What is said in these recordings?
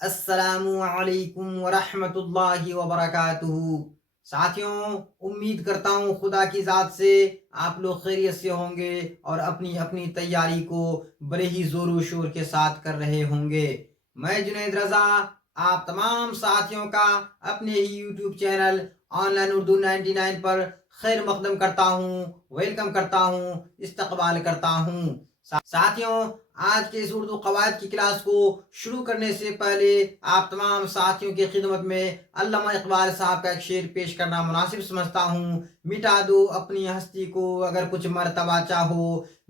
السلام علیکم ورحمۃ اللہ وبرکاتہ۔ ساتھیوں، امید کرتا ہوں خدا کی ذات سے آپ لوگ خیریت سے ہوں گے اور اپنی اپنی تیاری کو بڑے ہی زور و شور کے ساتھ کر رہے ہوں گے۔ میں جنید رضا آپ تمام ساتھیوں کا اپنے ہی YouTube channel online Urdu 99 پر خیر مقدم کرتا ہوں، ویلکم کرتا ہوں، استقبال کرتا ہوں۔ ساتھیوں، آج کے اس اردو قواعد کی کلاس کو شروع کرنے سے پہلے آپ تمام ساتھیوں کی خدمت میں علامہ اقبال صاحب کا ایک شعر پیش کرنا مناسب سمجھتا ہوں۔ مٹا دو اپنی ہستی کو اگر کچھ مرتبہ چاہو،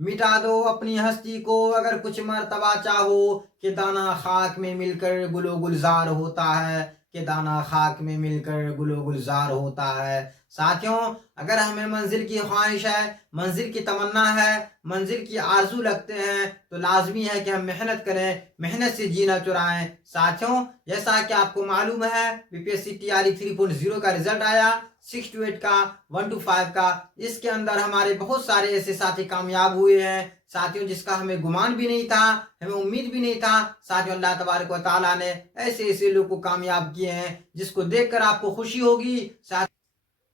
مٹا دو اپنی ہستی کو اگر کچھ مرتبہ چاہو، کہ دانہ خاک میں مل کر گل و گلزار ہوتا ہے، کہ دانہ خاک میں مل کر گل و گلزار ہوتا ہے۔ ساتھیوں، اگر ہمیں منزل کی خواہش ہے، منزل کی تمنا ہے، منزل کی آرزو رکھتے ہیں تو لازمی ہے کہ ہم محنت کریں، محنت سے جینا چرائیں۔ ساتھیوں، جیسا کہ آپ کو معلوم ہے B P S C T R E 3.0 کا رزلٹ آیا، 6 to 8 کا، 1 to 5 کا۔ اس کے اندر ہمارے بہت سارے ایسے ساتھی کامیاب ہوئے ہیں ساتھیوں، جس کا ہمیں گمان بھی نہیں تھا، ہمیں امید بھی نہیں تھا۔ ساتھیوں، اللہ تبارک و تعالیٰ نے ایسے لوگ کو کامیاب کیے ہیں جس کو دیکھ کر آپ کو خوشی ہوگی۔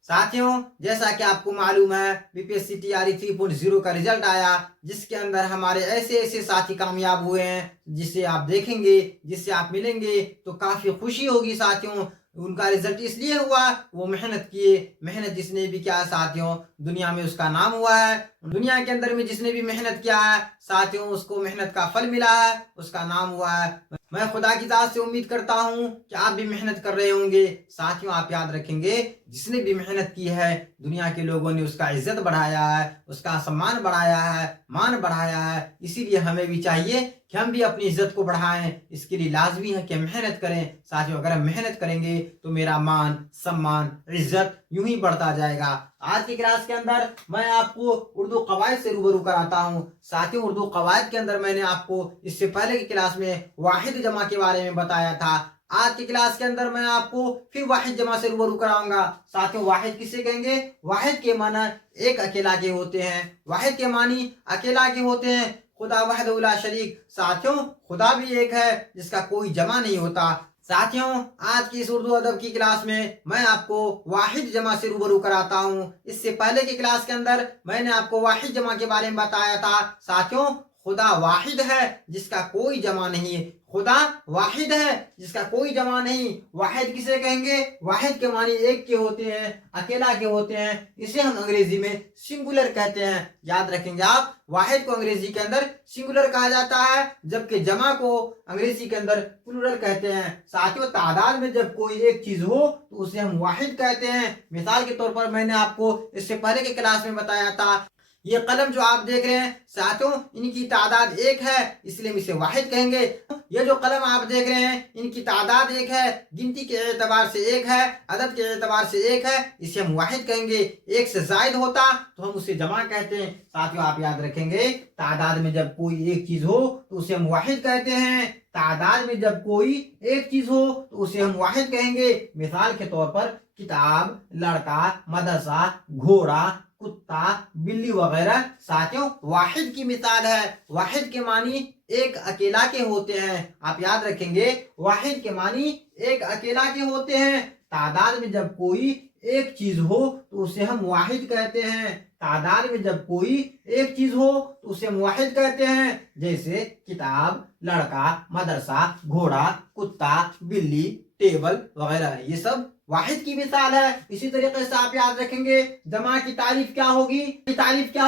ساتھیوں، جیسا کہ آپ کو معلوم ہے B P S C T R E 3.0 کا رزلٹ آیا، جس کے اندر ہمارے ایسے ساتھی کامیاب ہوئے ہیں جسے آپ دیکھیں گے، جس سے آپ ملیں گے تو کافی خوشی ہوگی۔ ساتھیوں، ان کا رزلٹ اس لیے ہوا، وہ محنت کیے، محنت جس نے بھی کیا ساتھیوں، دنیا میں اس کا نام ہوا ہے۔ دنیا کے اندر میں جس نے بھی محنت کیا ہے ساتھیوں، اس کو محنت کا پھل ملا ہے، اس کا نام ہوا ہے۔ میں خدا کی ذات سے امید کرتا ہوں کہ آپ بھی محنت کر رہے ہوں گے۔ ساتھیوں، آپ یاد رکھیں گے، جس نے بھی محنت کی ہے دنیا کے لوگوں نے اس کا عزت بڑھایا ہے، اس کا سمان بڑھایا ہے، مان بڑھایا ہے۔ اسی لیے ہمیں بھی چاہیے کہ ہم بھی اپنی عزت کو بڑھائیں۔ اس کے لیے لازمی ہے کہ محنت کریں۔ ساتھیوں، اگر ہم محنت کریں گے تو میرا مان، سمان، عزت یوں ہی بڑھتا جائے گا۔ آج کی کلاس کے اندر میں آپ کو اردو قواعد سے روبرو کراتا ہوں۔ ساتھیوں، اردو قواعد کے اندر میں نے آپ کو اس سے پہلے کی کلاس میں واحد جمع کے بارے میں بتایا تھا۔ آج کی کلاس کے اندر میں آپ کو پھر واحد جمع سے روبرو کراؤں گا۔ ساتھیوں، واحد کسے کہیں گے؟ واحد کے معنی ایک اکیلا کے ہوتے ہیں۔ واحد کے معنی اکیلا کے ہوتے ہیں۔ خدا وحدہ لا شریک۔ ساتھیوں، خدا بھی ایک ہے جس کا کوئی جمع نہیں ہوتا۔ ساتھیوں، آج کی اس اردو ادب کی کلاس میں آپ کو واحد جمع سے روبرو کراتا ہوں۔ اس سے پہلے کی کلاس کے اندر میں نے آپ کو واحد جمع کے بارے میں بتایا تھا۔ ساتھیوں، خدا واحد ہے جس کا کوئی جمع نہیں۔ خدا واحد ہے جس کا کوئی جمع نہیں۔ واحد کسے کہیں گے؟ واحد کے معنی ایک کے ہوتے ہیں، اکیلا کے ہوتے ہیں۔ اسے ہم انگریزی میں سنگولر کہتے ہیں۔ یاد رکھیں گے آپ، واحد کو انگریزی کے اندر سنگولر کہا جاتا ہے، جبکہ جمع کو انگریزی کے اندر پلورل کہتے ہیں۔ ساتھیوں، تعداد میں جب کوئی ایک چیز ہو تو اسے ہم واحد کہتے ہیں۔ مثال کے طور پر میں نے آپ کو اس سے پہلے کے کلاس میں بتایا تھا، یہ قلم جو آپ دیکھ رہے ہیں ساتھیوں، ان کی تعداد ایک ہے، اس لیے ہم اسے واحد کہیں گے۔ یہ جو قلم آپ دیکھ رہے ہیں ان کی تعداد ایک ہے، گنتی کے اعتبار سے ایک ہے، عدد کے اعتبار سے ایک ہے، اسے ہم واحد کہیں گے۔ ایک سے زائد ہوتا تو ہم اسے جمع کہتے ہیں۔ ساتھیوں، آپ یاد رکھیں گے، تعداد میں جب کوئی ایک چیز ہو تو اسے ہم واحد کہتے ہیں۔ تعداد میں جب کوئی ایک چیز ہو تو اسے ہم واحد کہیں گے۔ مثال کے طور پر کتاب، لڑکا، مدرسہ، گھوڑا، کتا، بلی وغیرہ ساتھیوں واحد کی مثال ہے۔ واحد کے معنی ایک اکیلا کے ہوتے ہیں۔ آپ یاد رکھیں گے، واحد کے معنی ایک اکیلا کے ہوتے ہیں۔ تعداد میں جب کوئی ایک چیز ہو تو اسے ہم واحد کہتے ہیں۔ تعداد میں جب کوئی ایک چیز ہو تو اسے ہم واحد کہتے ہیں، جیسے کتاب، لڑکا، مدرسہ، گھوڑا، کتا، بلی، ٹیبل وغیرہ، یہ سب واحد کی مثال ہے۔ اسی طریقے سے آپ یاد رکھیں گے، جمع کی تعریف کیا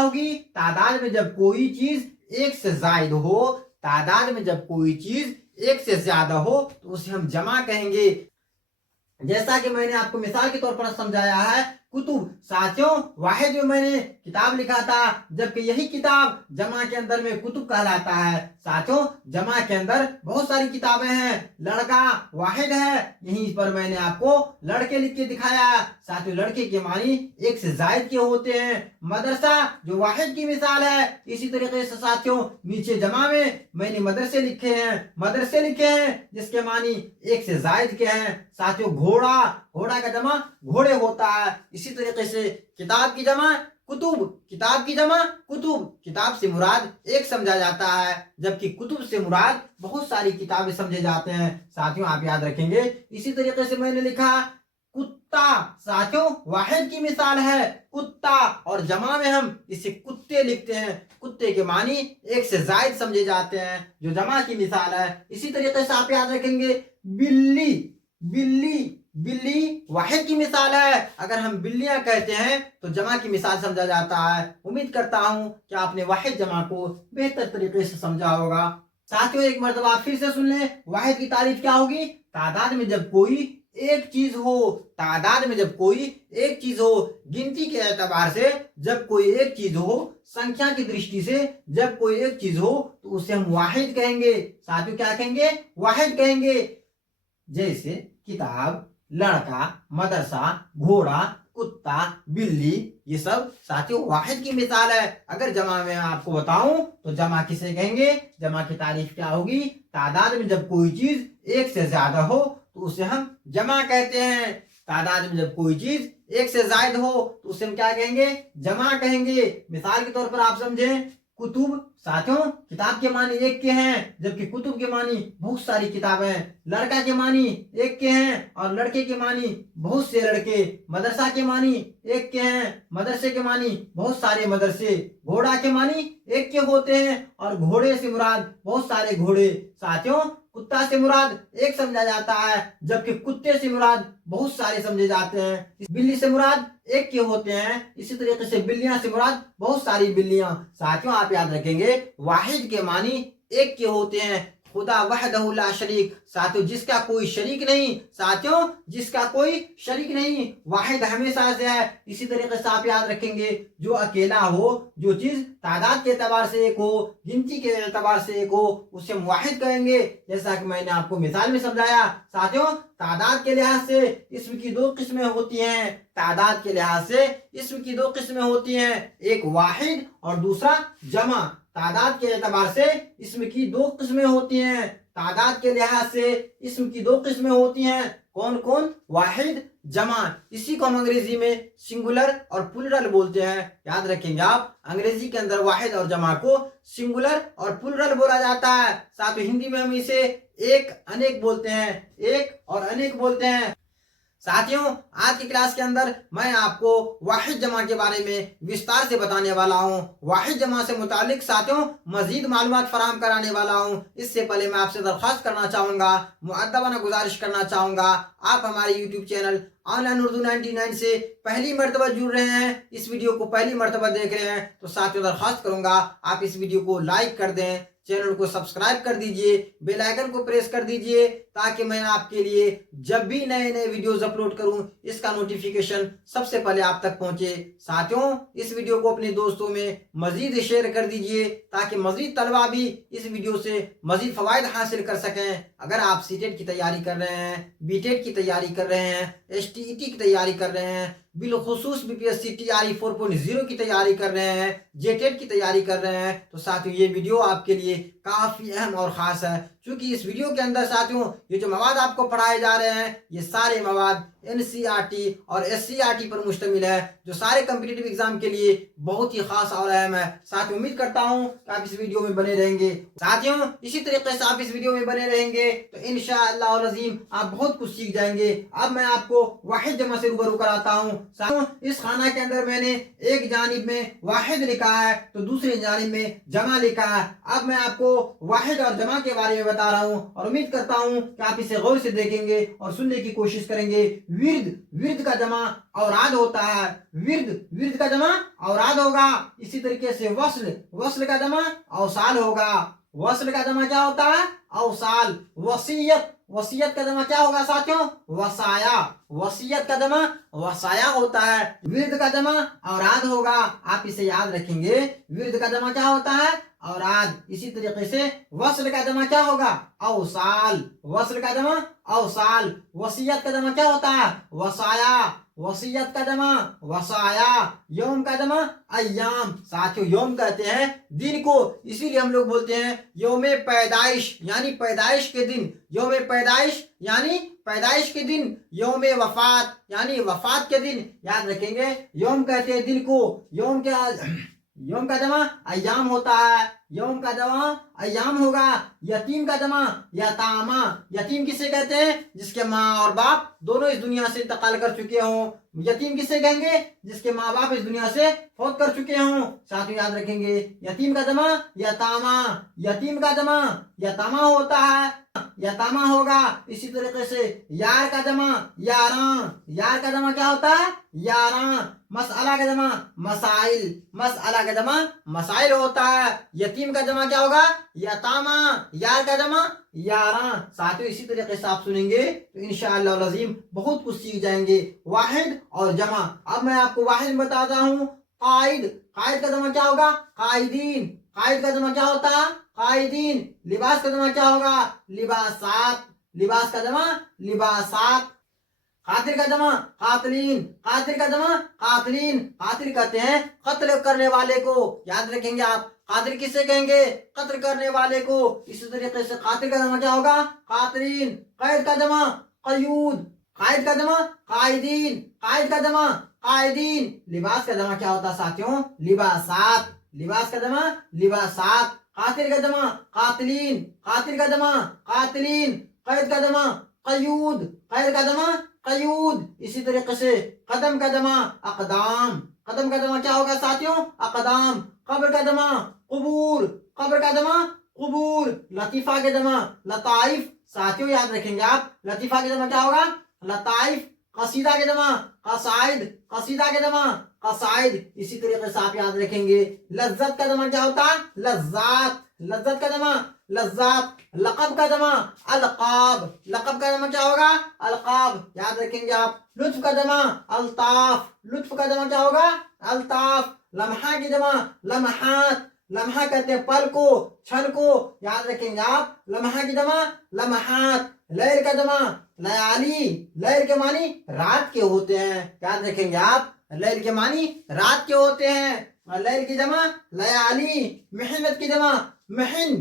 ہوگی؟ تعداد میں جب کوئی چیز ایک سے زائد ہو، تعداد میں جب کوئی چیز ایک سے زیادہ ہو تو اسے ہم جمع کہیں گے۔ جیسا کہ میں نے آپ کو مثال کے طور پر سمجھایا ہے، کتب۔ ساتھیوں، واحد میں میں نے کتاب لکھا تھا، جبکہ یہی کتاب جمع کے اندر میں کتب کہلاتا ہے۔ ساتھیوں، جمع کے اندر بہت ساری کتابیں ہیں۔ لڑکا واحد ہے، یہیں پر میں نے آپ کو لڑکے لکھ کے دکھایا۔ ساتھیوں، لڑکے کے معنی ایک سے زائد کے ہوتے ہیں۔ مدرسہ جو واحد کی مثال ہے، اسی طریقے سے ساتھیوں نیچے جمع میں نے مدرسے لکھے ہیں جس کے معنی ایک سے زائد کے ہیں۔ ساتھیوں، گھوڑا کا جمع گھوڑے ہوتا ہے۔ اسی طریقے سے کتاب کی جمع कुतुब किताब की जमा कुतुब, किताब से मुराद एक समझा जाता है, जबकि कुतुब से मुराद बहुत सारी किताबें समझे जाते हैं। साथियों आप याद रखेंगे। इसी तरीके से मैंने लिखा कुत्ता, साथियों वाहिद की मिसाल है कुत्ता, और जमा में हम इसे कुत्ते लिखते हैं। कुत्ते के मानी एक से जायद समझे जाते हैं, जो जमा की मिसाल है। इसी तरीके से आप याद रखेंगे बिल्ली, बिल्ली, बिल्ली वाहिद की मिसाल है। अगर हम बिल्लियां कहते हैं तो जमा की मिसाल समझा जाता है। उम्मीद करता हूं कि आपने वाहिद जमा को बेहतर तरीके से समझा होगा। साथियों एक मर्तबा आप फिर से सुन लें, वाहिद की तारीफ क्या होगी? तादाद में जब कोई एक चीज हो, तादाद में जब कोई एक चीज हो, गिनती के एतबार से जब कोई एक चीज हो, संख्या की दृष्टि से जब कोई एक चीज हो, तो उसे हम वाहिद कहेंगे। साथियों क्या कहेंगे? वाहिद कहेंगे। जैसे किताब, लड़का, मदरसा, घोड़ा, कुत्ता, बिल्ली, ये सब साथियों वाहिद की मिसाल है। अगर जमा में आपको बताऊं तो जमा किसे कहेंगे? जमा की तारीफ क्या होगी? तादाद में जब कोई चीज एक से ज्यादा हो तो उसे हम जमा कहते हैं। तादाद में जब कोई चीज एक से ज्यादा हो तो उसे हम क्या कहेंगे? जमा कहेंगे। मिसाल के तौर पर आप समझें, कुतुब, साथियों किताब के मानी एक के हैं, जबकि कुतुब के मानी बहुत सारी किताबें हैं। लड़का के मानी एक के हैं और लड़के के मानी बहुत से लड़के। मदरसा के मानी एक के हैं, मदरसे के मानी बहुत सारे मदरसे। घोड़ा के मानी एक के होते हैं और घोड़े से मुराद बहुत सारे घोड़े। साथियों कुत्ता से मुराद एक समझा जाता है, जबकि कुत्ते से मुराद बहुत सारे समझे जाते हैं। बिल्ली से मुराद एक के होते हैं। इसी तरीके से बिल्लियां से मुराद बहुत सारी बिल्लियां। साथियों आप याद रखेंगे वाहिद के मानी एक के होते हैं। खुदा वहदहु ला शरीक, साथियों जिसका कोई शरीक नहीं, साथियों जिसका कोई शरीक नहीं, वाहिद हमेशा से है। इसी तरीके से आप याद रखेंगे जो अकेला हो, जो चीज तादाद के एतबार से एक हो, गिनती के एतबार से एक हो, उसे हम वाहिद कहेंगे। जैसा कि मैंने आपको मिसाल में समझाया। साथियों तादाद के लिहाज से इसम की दो किस्में होती हैं। तादाद के लिहाज से इसम की दो किस्में होती हैं, एक वाहिद और दूसरा जमा। तादाद के एतबार से इसम की दो किस्में होती हैं। तादाद के लिहाज से इसम की दो किस्में होती हैं। कौन कौन? वाहिद, जमा। इसी को हम अंग्रेजी में सिंगुलर और प्लूरल बोलते हैं। याद रखेंगे आप, अंग्रेजी के अंदर वाहिद और जमा को सिंगुलर और प्लूरल बोला जाता है। साथ में हिंदी में हम इसे एक, अनेक बोलते हैं। एक और अनेक बोलते हैं। साथियों आज की क्लास के अंदर मैं आपको वाहिद जमा के बारे में विस्तार से बताने वाला हूं। वाहिद जमा से मुतालिक साथियों मजीद मालूमात फराहम कराने वाला हूं। इससे पहले मैं आपसे दरख्वास्त करना चाहूँगा, मुअद्दबाना गुजारिश करना चाहूँगा, आप हमारे यूट्यूब चैनल ऑनलाइन उर्दू 99 से पहली मरतबा जुड़ रहे हैं, इस वीडियो को पहली मरतबा देख रहे हैं, तो साथियों दरख्वास्त करूँगा आप इस वीडियो को लाइक कर दें, चैनल को सब्सक्राइब कर दीजिए, बेल आइकन को प्रेस कर दीजिए, ताकि मैं आपके लिए जब भी नए नए वीडियोस अपलोड करूं इसका नोटिफिकेशन सबसे पहले आप तक पहुंचे। साथियों इस वीडियो को अपने दोस्तों में मजीद शेयर कर दीजिए, ताकि मजीद तलबा भी इस वीडियो से मजीद फवायद हासिल कर सकें। अगर आप सीटेट की तैयारी कर रहे हैं, बीटेट की तैयारी कर रहे हैं, एसटीईटी की तैयारी कर रहे हैं, बिलखुसूस बीपीएससी टीआरई 4.0 की तैयारी कर रहे हैं, जेटेट की तैयारी कर रहे हैं, तो साथियों ये वीडियो आपके लिए काफ़ी अहम और ख़ास है। क्योंकि इस वीडियो के अंदर साथियों ये जो मवाद आपको पढ़ाए जा रहे हैं, ये सारे मवाद एनसीईआरटी और एससीईआरटी पर मुश्तमिल है, जो सारे कम्पिटिटिव एग्जाम के लिए बहुत ही खास और अहम है। साथियों उम्मीद करता हूँ कि आप इस वीडियो में बने रहेंगे। साथियों इसी तरीके से आप इस वीडियो में बने रहेंगे तो इंशाअल्लाह अज़ीम आप बहुत कुछ सीख जाएंगे। अब मैं आपको वाहिद जमा से रूबरू कराता हूँ। साथियों इस खाना के अंदर मैंने एक जानिब में वाहिद लिखा है तो दूसरी जानिब में जमा लिखा है। अब मैं आपको वाहिद और जमा के बारे में बता रहा हूँ और उम्मीद करता हूँ कि आप इसे गौर से देखेंगे और सुनने की कोशिश करेंगे। विर्द, विर्द का जमा औराद होता है। विर्द, विर्द का जमा औराद होगा। इसी तरीके से वस्ल, वस्ल का जमा औसाल होगा। वस्ल का जमा क्या होता है? औसाल। वसीयत, वसीयत का जमा क्या होगा साथियों? वसाया। वसीयत का जमा वसाया होता है। विर्द का जमा औराद होगा। आप इसे याद रखेंगे, विर्द का जमा क्या होता है? औराद। इसी तरीके से वस्ल का जमा क्या होगा? औसाल। वस्ल का जमा औसाल। वसीयत का जमा क्या होता है? वसाया। वसीयत का जमा वसाया। यौम का जमा अय्याम। साथियों यौम कहते हैं दिन को, इसीलिए हम लोग बोलते हैं यौम पैदाइश, यानी पैदाइश के दिन। यौम पैदाइश यानी پیدائش کے دن یوم وفات یعنی وفات کے دن یاد رکھیں گے. یوم کہتے ہیں دن کو. یوم کا جمع ایام ہوتا ہے. یوم کا جمع ایام ہوگا. یتیم کا جمع یتامہ. یتیم کسے کہتے ہیں؟ جس کے ماں اور باپ دونوں اس دنیا سے انتقال کر چکے ہوں. یتیم کسے کہیں گے؟ جس کے ماں باپ اس دنیا سے فوت کر چکے ہوں. ساتھ یاد رکھیں گے یتیم کا جمع یتامہ. یتیم کا جمع یتامہ ہوتا ہے. یتامہ ہوگا. اسی طریقے سے یار کا جمع یاراں. یار کا جمع کیا ہوتا ہے؟ یاراں. مسئلہ کا جمع مسائل. مسئلہ کا جمع مسائل ہوتا ہے. یتیم کا جمع کیا ہوگا؟ یتامہ. یار کا جمع یاراں. ساتھیوں اسی طریقے سے آپ سنیں گے تو انشاءاللہ العظیم بہت کچھ سیکھ جائیں گے. واحد اور جمع. اب میں آپ کو واحد بتاتا ہوں. قائد. قائد کا جمع کیا ہوگا؟ قائدین. قائد کا جمع کیا ہوتا ہے؟ قائدین. لباس کا جمع کیا ہوگا؟ لباسات. لباس کا جمع لباسات. قاتل کا جمع قاتلین. قاتل کا جمع قاتلین. قاتل کہتے ہیں قتل کرنے والے کو. یاد رکھیں گے آپ. قاتل کسے کہیں گے؟ قتل کرنے والے کو. اسی طریقے سے قاتل کا جمع کیا ہوگا؟ قاتلین. قید کا جمع قیود. قائد کا جمع قائدین. قائد کا جمع قائدین. لباس کا جمع کیا ہوتا ہے ساتھیوں؟ لباسات. لباس کا جمع لباسات. قاتل کا جمع قاتلین. قاتل کا جمع قاتلین. قید کا جمع قیود. قید کا جمع قیود. اسی طریقے سے قدم کا جمع اقدام. قدم کا جمع کیا ہوگا ساتھیوں؟ اقدام. قبر کا جمع قبور. قبر کا جمع قبور. لطیفہ کے جمع لطائف. ساتھیوں یاد رکھیں گے آپ لطیفہ کے جمع کیا ہوگا؟ لطائف. قصیدہ کے جمع قصائد. قصیدہ کے جمع قصائد. اسی طریقے سے آپ یاد رکھیں گے لذت کا جمع کیا ہوتا ہے؟ لذات. لذت کا جمع لذات. لقب کا جمع القاب. لقب کا جمع کیا ہوگا؟ القاب. یاد رکھیں گے آپ. لطف کا جمع الطاف. لطف کا جمع کیا ہوگا؟ الطاف. لمحہ کی جمع لمحات. لمحہ کہتے ہیں پل کو چھن کو. یاد رکھیں گے آپ لمحہ کی جمع لمحات. لیر کا جمع لیالی. لیر کے معنی رات کے ہوتے ہیں. یاد رکھیں گے آپ لیر کے معنی رات کے ہوتے ہیں. لیر کی جمع لیالی. محنت کی جمع محن.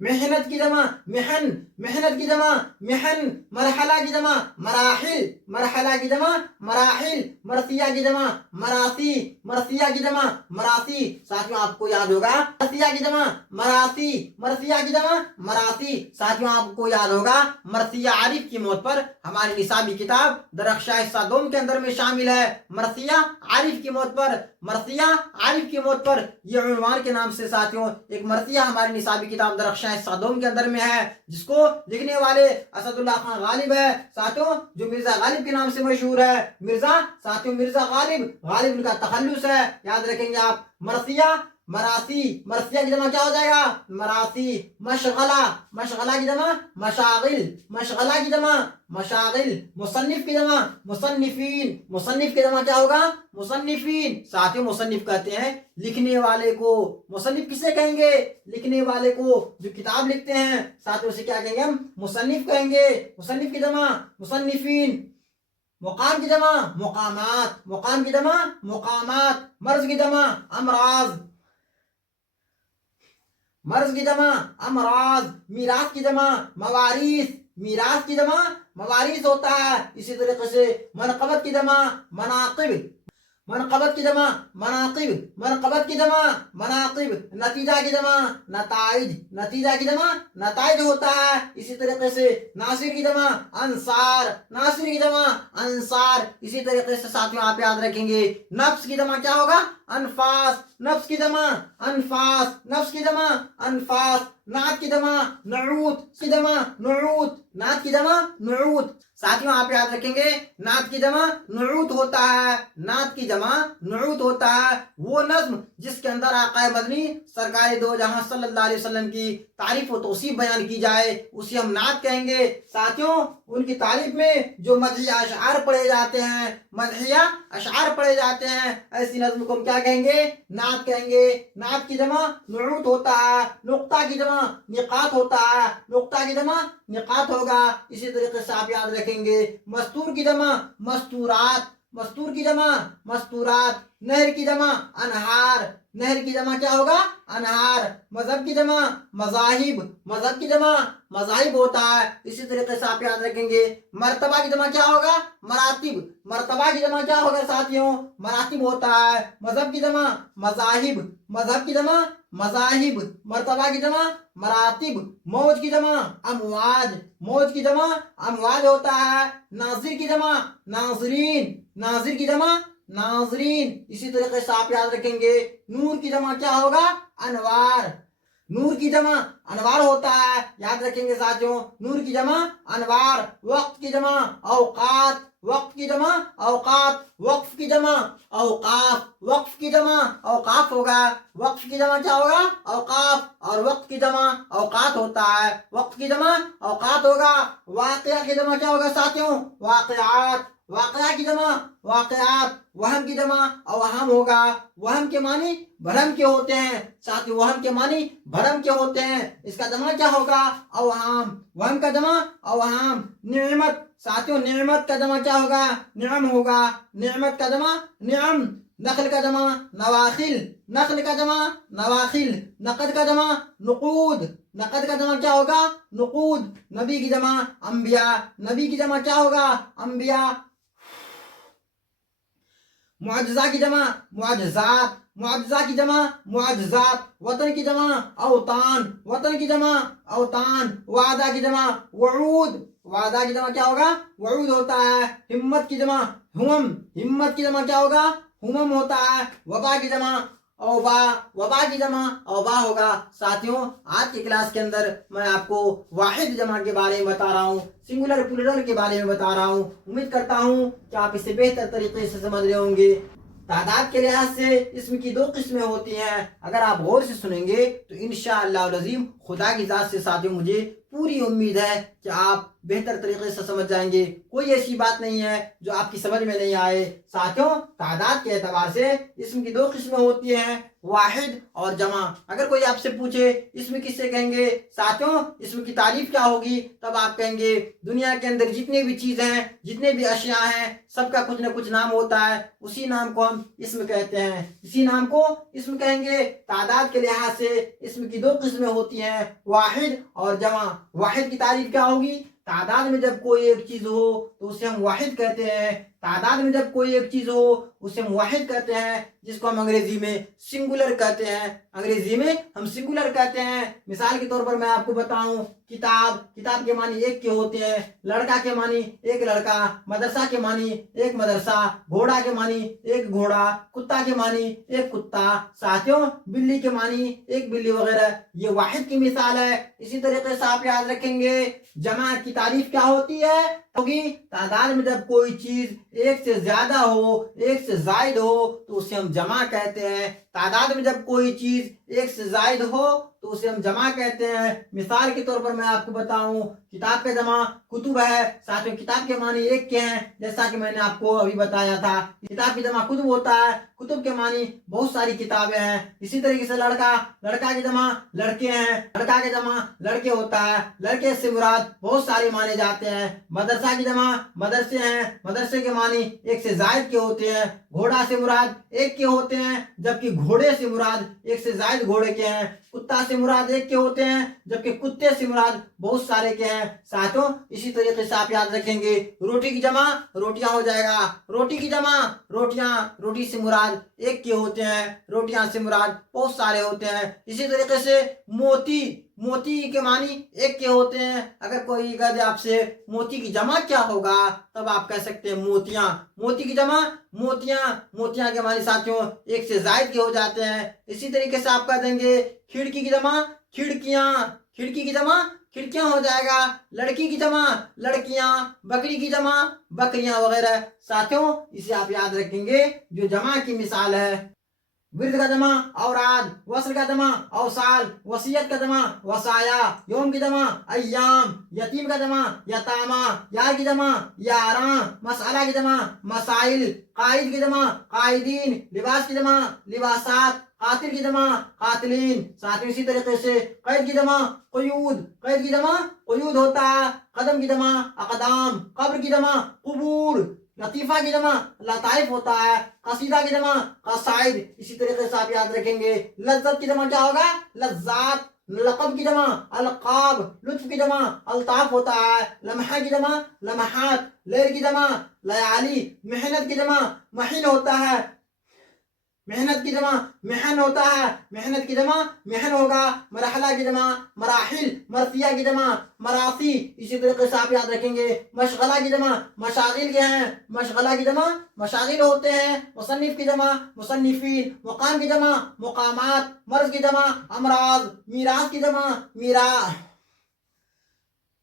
محنت کی جمع محن. محنت کی جمع محن. مرحلہ کی جمع مراحل. مرحلہ کی جمع مراحل. مرثیہ کی جمع مراثی. مرثیہ کی جمع مراثی. ساتھیوں آپ کو یاد ہوگا مرثیہ کی جمع مراثی. مرثیہ کی جمع مراثی. ساتھیوں آپ کو یاد ہوگا مرثیہ عارف کی موت پر ہماری نصابی کتاب درخشاں حصہ دوم کے اندر میں شامل ہے. مرثیہ عارف کی موت پر. مرثیہ عارف کی موت پر یہ عنوان کے نام سے ساتھیوں ایک مرثیہ ہماری نصابی کتاب درخشاں حصہ دوم کے اندر میں ہے جس کو لکھنے والے اسد اللہ خان غالب ہے ساتھیوں جو مرزا غالب کے نام سے مشہور ہے. مرزا ساتھیوں مرزا غالب. غالب ان کا تخلص ہے. یاد رکھیں گے آپ مرثیہ مراثی. مرثیہ کی جمع کیا ہو جائے گا؟ مراثی. مشغلہ. مشغلہ کی جمع مشاغل. مشغلہ کی جمع مشاغل. مصنف کی جمع مصنفین. مصنف کی جمع کیا ہوگا؟ مصنفین. ساتھیوں مصنف کہتے ہیں لکھنے والے کو. مصنف کسے کہیں گے؟ لکھنے والے کو جو کتاب لکھتے ہیں. ساتھیوں اسے کیا کہیں گے؟ ہم مصنف کہیں گے. مصنف کی جمع مصنفین. مقام کی جمع مقامات. مقام کی جمع مقامات. مرض کی جمع امراض. مرض کی جمع امراض. میراث کی جمع مواریث. میراث کی جمع مواریث ہوتا ہے. اسی طریقے سے منقبت کی جمع مناقب. منقبت کی جمع مناقب. منقبت کی جمع مناقب. نتیجہ کی جمع نتائج. نتیجہ کی جمع نتائج ہوتا ہے. اسی طریقے سے ناصر کی جمع انصار. ناصر کی جمع انصار. اسی طریقے سے ساتھیوں آپ یاد رکھیں گے نفس کی جمع کیا ہوگا؟ انفاس. نفس کی جمع انفاس. نفس کی جمع انفاس. نعت کی جمع نعوت. کی جمع نعوت. نعت کی جمع نعوت. ساتھیوں آپ یاد رکھیں گے نعت کی جمع نعوت ہوتا ہے. نعت کی جمع نعوت ہوتا ہے وہ نظم جس کے اندر آقا مدنی سرکار دو جہاں صلی اللہ علیہ وسلم کی تعریف و توصیف بیان کی جائے اسے ہم نعت کہیں گے. ساتھیوں ان کی تعریف میں جو مدحیہ اشعار پڑھے جاتے ہیں مدحیہ اشعار پڑھے جاتے ہیں ایسی نظم کو ہم کیا کہیں گے؟ نعت کہیں گے. نعت کی جمع نعوت ہوتا ہے. نقطہ کی جمع نقاط ہوتا ہے. نقطہ کی جمع نقاط ہوگا. اسی طریقے سے آپ یاد رکھیں گے مستور کی جمع مستورات. مستور کی جمع مستورات. نہر کی جمع انہار. नहर की जमा क्या होगा? अनहार। मजहब की जमा मजाहिब, मजहब की जमा मजाहिब होता है। इसी तरीके से आप याद रखेंगे मर्तबा की जमा क्या होगा? मरातिब। मर्तबा की जमा क्या होगा साथियों? मरातिब होता है। मजहब की जमा मजाहिब, मजहब की जमा मजाहिब। मर्तबा की जमा मरातिब। मौज की जमा अमवाज, मौज की जमा अमवाज होता है। नाजिर की जमा नाजरीन, नाजिर की जमा नाजरीन। इसी तरीके से आप याद रखेंगे नूर की जमा क्या होगा? अनवार। नूर की जमा अनवार होता है, याद रखेंगे साथियों। नूर की जमा अनवार। वक्त की जमा औकात, वक्त की जमा औकात। वक्फ की जमा औकाफ, वक्फ की जमा औकाफ होगा। वक्फ की जमा क्या होगा? औकाफ। और वक्त की जमा औकात होता है। वक्त की जमा औकात होगा। वाकया की जमा क्या होगा साथियों? वाकयात। वाकया की जमा वाकयात। वहम की जमा अवहम होगा। वहम के मानी भरम के होते हैं साथियों, वहम के मानी भरम के होते हैं। इसका जमा क्या होगा? अवहम। वहम का जमा अवहम। नियमत साथियों, नियमत का जमा क्या होगा? नियम होगा। नियमत का जमा नियम। नकल का जमा नवाखिल, नकल का जमा नवाखिल। नकद का जमा नुकूद, नकद का जमा क्या होगा? नुकूद। नबी की जमा अंबिया, नबी की जमा क्या होगा? अंबिया। मुआजजा की जमा मुआजजात, मुआवजा की जमा मुआवजात। वतन की जमा अवतान, वतन की जमा अवतान। वादा की जमा वऊद, वादा की जमा क्या होगा? वऊद होता है। हिम्मत की जमा हुमम, हिम्मत की जमा क्या होगा? हुमम होता है। वबा की जमा औबा, वबा की जमा औबा होगा। साथियों आज की क्लास के अंदर मैं आपको वाहिद जमा के बारे में बता रहा हूँ, सिंगुलर प्लूरल के बारे में बता रहा हूँ। उम्मीद करता हूँ कि आप इसे बेहतर तरीके से समझ रहे होंगे। तादाद के लिहाज से इसम की दो किस्में होती हैं। अगर आप गौर से सुनेंगे तो इंशाअल्लाह अज़ीम खुदा की ज़ात से साथियों मुझे पूरी उम्मीद है कि आप बेहतर तरीके से समझ जाएंगे। कोई ऐसी बात नहीं है जो आपकी समझ में नहीं आए। साथियों तादाद के एतबार से इसम की दो किस्में होती हैं, वाहिद और जमा। अगर कोई आपसे पूछे इसम किससे कहेंगे साथियों, इसम की तारीफ क्या होगी, तब आप कहेंगे दुनिया के अंदर जितने भी चीज़ हैं, जितने भी अशिया हैं, सबका कुछ ना कुछ नाम होता है। उसी नाम को हम इसम कहते हैं, इसी नाम को इसम कहेंगे। तादाद के लिहाज से इसम की दो किस्में होती हैं, वाहिद और जमा। वाहिद की तारीफ क्या होगी? तादाद में जब कोई एक चीज हो तो उसे हम वाहिद कहते हैं। तादाद में जब कोई एक चीज हो उसे हम वाहिद कहते हैं, जिसको हम अंग्रेजी में सिंगुलर कहते हैं। अंग्रेजी में हम सिंगुलर कहते हैं। मिसाल के तौर पर मैं आपको बताऊं, किताब, किताब के मानी एक के होते हैं। लड़का के मानी एक लड़का, मदरसा के मानी एक मदरसा, घोड़ा के मानी एक घोड़ा, कुत्ता के मानी एक कुत्ता, साथियों बिल्ली के मानी एक बिल्ली वगैरह। ये वाहिद की मिसाल है। इसी तरीके से आप याद रखेंगे जमा की तारीफ क्या होती है? होगी तादाद में जब कोई चीज एक से ज्यादा हो, एक से जायद हो तो उसे हम जमा कहते हैं। तादाद में जब कोई चीज एक से जायद हो तो उसे हम जमा कहते हैं। मिसाल के तौर पर मैं आपको बताऊं, किताब का जमा कुतुब है। साथियों किताब के मानी एक के हैं, जैसा कि मैंने आपको अभी बताया था। किताब की जमा कुतुब होता है, कुतुब के मानी बहुत सारी किताबें हैं। इसी तरीके से लड़का, लड़का की जमा लड़के हैं, लड़का के जमा लड़के होता है। लड़के से मुराद बहुत सारे माने जाते हैं। मदरसा की जमा मदरसे हैं, मदरसे के मानी एक से जायद के होते हैं। घोड़ा से मुराद एक के होते हैं, जबकि घोड़े से मुराद एक से जायद घोड़े के हैं। कुत्ता से मुराद एक के होते हैं, जबकि कुत्ते से मुराद बहुत सारे के हैं। साथियों इसी तरीके से आप याद रखेंगे रोटी की जमा रोटियां हो जाएगा। रोटी की जमा रोटियां, रोटी से मुराद एक के होते हैं, रोटियां से मुराद बहुत सारे होते हैं। इसी तरीके से मोती, मोती के मानी एक के होते हैं। अगर कोई कहे आपसे मोती की जमा क्या होगा, तब आप कह सकते हैं मोतियां। मोती की जमा मोतियां, मोतियां के मानी साथियों एक से जायद के हो जाते हैं। इसी तरीके से आप कह देंगे खिड़की की जमा खिड़कियां, खिड़की की जमा खिड़कियां हो जाएगा। लड़की की जमा लड़कियां, बकरी की जमा बकरियां वगैरह। साथियों इसे आप याद रखेंगे जो जमा की मिसाल है। विर्द का जमा औराद, वस्ल का जमा औसाल, वसीयत का जमा वसाया, यौम की जमा अय्याम, यतीम का जमा यतामा, यार की जमा यारा, मसअला की जमा मसाइल, कायद की जमा कायदीन, लिबास की जमा लिबासात, कातिल की जमा कातिलीन। साथ ही इसी तरीके से कैद की जमा क़यूद, कैद की जमा क़यूद होता है। कदम की जमा अक़दाम, कब्र की जमा कुबूर, लतीफ़ा की जमा लताइफ होता है, कसीदा की जमा कसाइद। इसी तरीके से आप याद रखेंगे। लज्जत की जमा क्या होगा? लज्जात। लक़ब की जमा अलक़ाब। लुत्फ़ की जमा अल्ताफ़ होता है। लम्हा की जमा लम्हात। लैल की जमा लयाली। मेहनत की जमा महीन होता है। मेहनत की जमा मेहन होता है। मेहनत की जमा मेहन होगा। मरहला की जमा मराहिल। मरसिया की जमा मरासी। इसी तरीके से आप याद रखेंगे। मशगला की जमा मशागिल के हैं। मशगला की जमा मशागिल होते हैं। मुसन्निफ की जमा मुसन्निफीन। मुकाम की जमा मुकामात। मर्ज की जमा अमराज। मीरास की जमा मीरा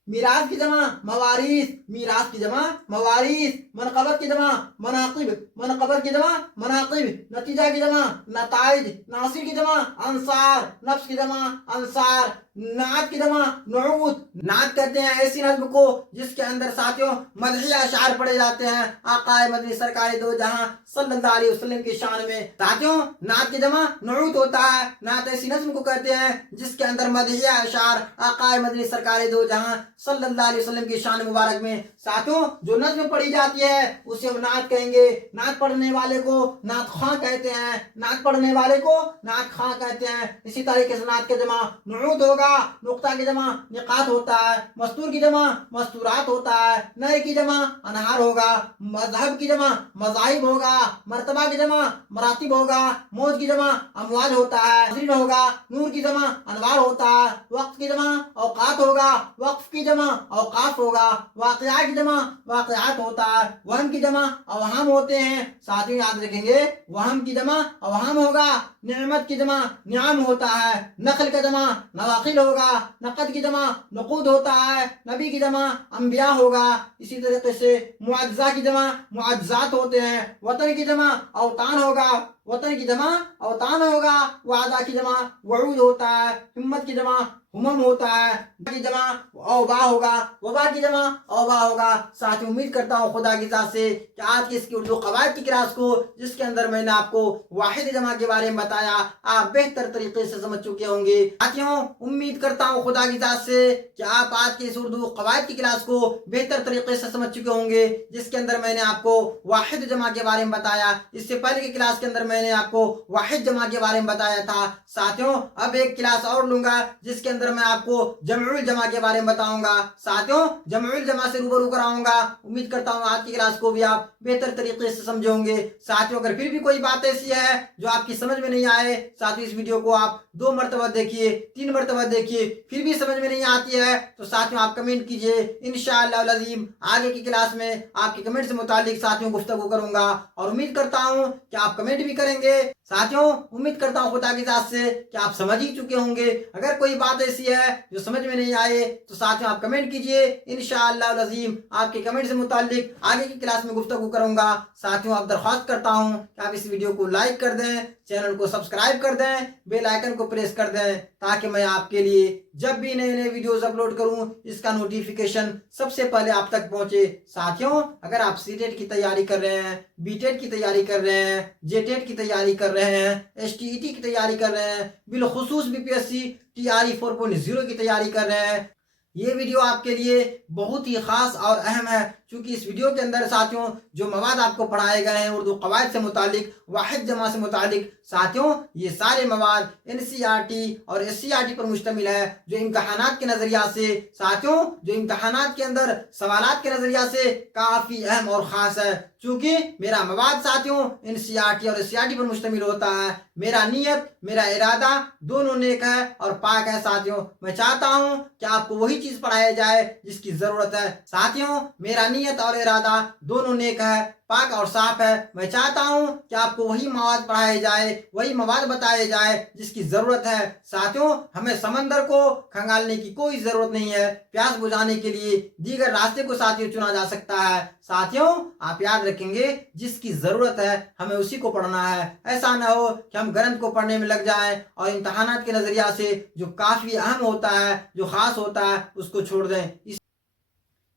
मीरास की जमा मवारिस। मीरास की जमा मवारिस। मनकबत की जमा मनाकिब। मनकबत की जमा मनाकिब। नतीजा की जमा नताइज। नासिर की जमा अंसार। नफ्स की जमा अंसार। नात की जमा नऊत। नात कहते हैं ऐसी नज्म को जिसके अंदर साथियों मदहिया अशार पढ़े जाते हैं आकाए मदनी सरकार दो जहां सल्लल्लाहु अलैहि वसल्लम की शान में। साथियों नात की जमा नऊत होता है। नात ऐसी नज्म को कहते हैं जिसके अंदर मदहिया अशार आकाए मदनी सरकार दो जहां सल्लल्लाहु अलैहि वसल्लम की शान मुबारक में साथियों जो नज्म पढ़ी जाती है उसे हम नात कहेंगे। नात पढ़ने वाले को नात खां कहते हैं। नात पढ़ने वाले को नात खां कहते हैं। इसी तरीके से नात के जमा नऊत होगा। नुक्ता की जमा निकात होता है। मस्तूर की जमा मस्तूरात होता है। नए की जमा अनहार होगा। मजहब की जमा मजाहिब होगा। मर्तबा की जमा मरातिब होगा। मौज की जमा अमवाज होता है। नजरीन होगा। नूर की जमा अनवार होता है। वक्त की जमा औकात होगा। वक्फ की जमा औकाफ होगा। वाक़िया की जमा वाक़ियात होता है। वहम की जमा अवहाम होते हैं। साथियों याद रखेंगे वहम की जमा अवहाम होगा। निअमत की जमा नियाम होता है। नखल का जमा नवाकिल होगा। नकद की जमा नकूद होता है। नबी की जमा अंबिया होगा। इसी तरीके से मुआज्जा की जमा मुआज्जात होते हैं। वतन की जमा अवतान होगा। वतन की जमा अवतान होगा। वादा की जमा वऊद होता है। हिम्मत की जमा हुमम होता है। की जमा औबा होगा। वबा की जमा औबा होगा। साथ ही उम्मीद करता हूँ खुदा की जात से कि आज की इसकी उर्दू कवायद की क्लास को जिसके अंदर मैंने आपको वाहिद जमा के बारे में बताया आप बेहतर तरीके से समझ चुके होंगे। साथियों उम्मीद करता हूँ खुदा की जात से कि आप आज की इस उर्दू कवायद की क्लास को बेहतर तरीके से समझ चुके होंगे जिसके अंदर मैंने आपको वाहिद जमा के बारे में बताया। इससे पहले की क्लास के अंदर मैंने आपको वाहिद जमा के बारे में बताया था। साथियों अब एक क्लास और लूंगा जिसके अंदर मैं आपको जमउल जमा के बारे में बताऊंगा। साथियों जमउल जमा से रूबरू कराऊंगा। उम्मीद करता हूँ आज की क्लास को भी आप बेहतर तरीके से समझे होंगे। साथियों अगर फिर भी कोई बात ऐसी है जो आपकी समझ में नहीं आए साथियों इस वीडियो को आप 2 मरतबा देखिए 3 मरतबा देखिए फिर भी समझ में नहीं आती है तो साथियों आप कमेंट कीजिए। इंशाअल्लाह अल अज़ीम आगे की क्लास में आपके कमेंट से मुतालिक साथियों गुफ्तगू करूंगा और उम्मीद करता हूँ कि आप कमेंट भी करेंगे। साथियों उम्मीद करता हूँ खुदा की जात से कि आप समझ ही चुके होंगे। अगर कोई बात ऐसी है जो समझ में नहीं आए तो साथियों आप कमेंट कीजिए। इंशाअल्लाह अल अज़ीम आपके कमेंट से मुतालिक आगे की क्लास में गुफ्तगू करूंगा। साथियों आप दरख्वास्त करता हूँ कि आप इस वीडियो को लाइक कर दें, चैनल को सब्सक्राइब कर दें, बेल आइकन को प्रेस कर दें ताकि मैं आपके लिए जब भी नए नए वीडियोस अपलोड करूं इसका नोटिफिकेशन सबसे पहले आप तक पहुंचे। साथियों अगर आप सीटेट की तैयारी कर रहे हैं, बीटेट की तैयारी कर रहे हैं, जेटेट की तैयारी कर रहे हैं, एसटीईटी की तैयारी कर रहे हैं, बिलखुसूस बीपीएससी टीआरई 4.0 की तैयारी कर रहे हैं, ये वीडियो आपके लिए बहुत ही खास और अहम है क्योंकि इस वीडियो के अंदर साथियों जो मवाद आपको पढ़ाए गए हैं उर्दू कवायद से मुतालिक वाहिद जमा से मुतालिक साथियों ये सारे मवाद एनसीईआरटी और एससीईआरटी पर मुश्तमिल है जो इम्तहानात के नजरिया से साथियों जो इम्तहानात के अंदर सवालात के नजरिया से काफी अहम और खास है। चूंकि मेरा मवाद साथियों एनसीईआरटी और एससीईआरटी पर मुश्तमिल होता है मेरा नियत मेरा इरादा दोनों नेक है और पाक है। साथियों मैं चाहता हूं कि आपको वही चीज पढ़ाया जाए जिसकी जरूरत है। साथियों मेरा नियत और इरादा दोनों नेक है पाक और साफ है। मैं चाहता हूं कि आपको वही मवाद पढ़ाए जाए वही मवाद बताए जाए जिसकी जरूरत है। साथियों हमें समंदर को खंगालने की कोई जरूरत नहीं है। प्यास बुझाने के लिए दीगर रास्ते को साथियों चुना जा सकता है। साथियों आप याद रखेंगे जिसकी जरूरत है हमें उसी को पढ़ना है। ऐसा ना हो कि हम ग्रंथ को पढ़ने में लग जाएं और इम्तहानात के नजरिया से जो काफी अहम होता है जो खास होता है उसको छोड़ दें।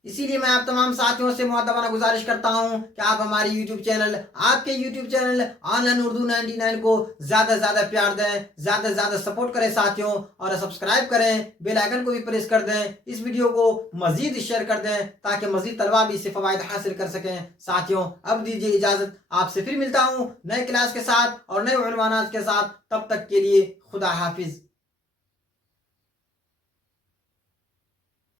اسی لیے میں آپ تمام ساتھیوں سے مؤدبانہ گزارش کرتا ہوں کہ آپ ہماری یوٹیوب چینل، آپ کے YouTube channel online Urdu 99 کو زیادہ سے زیادہ پیار دیں، زیادہ سے زیادہ سپورٹ کریں ساتھیوں، اور سبسکرائب کریں، بیل آئیکن کو بھی پریس کر دیں، اس ویڈیو کو مزید شیئر کر دیں تاکہ مزید طلبہ بھی اس سے فوائد حاصل کر سکیں۔ ساتھیوں اب دیجیے اجازت، آپ سے پھر ملتا ہوں نئے کلاس کے ساتھ اور نئے عنوانات کے ساتھ، تب تک کے لیے خدا حافظ۔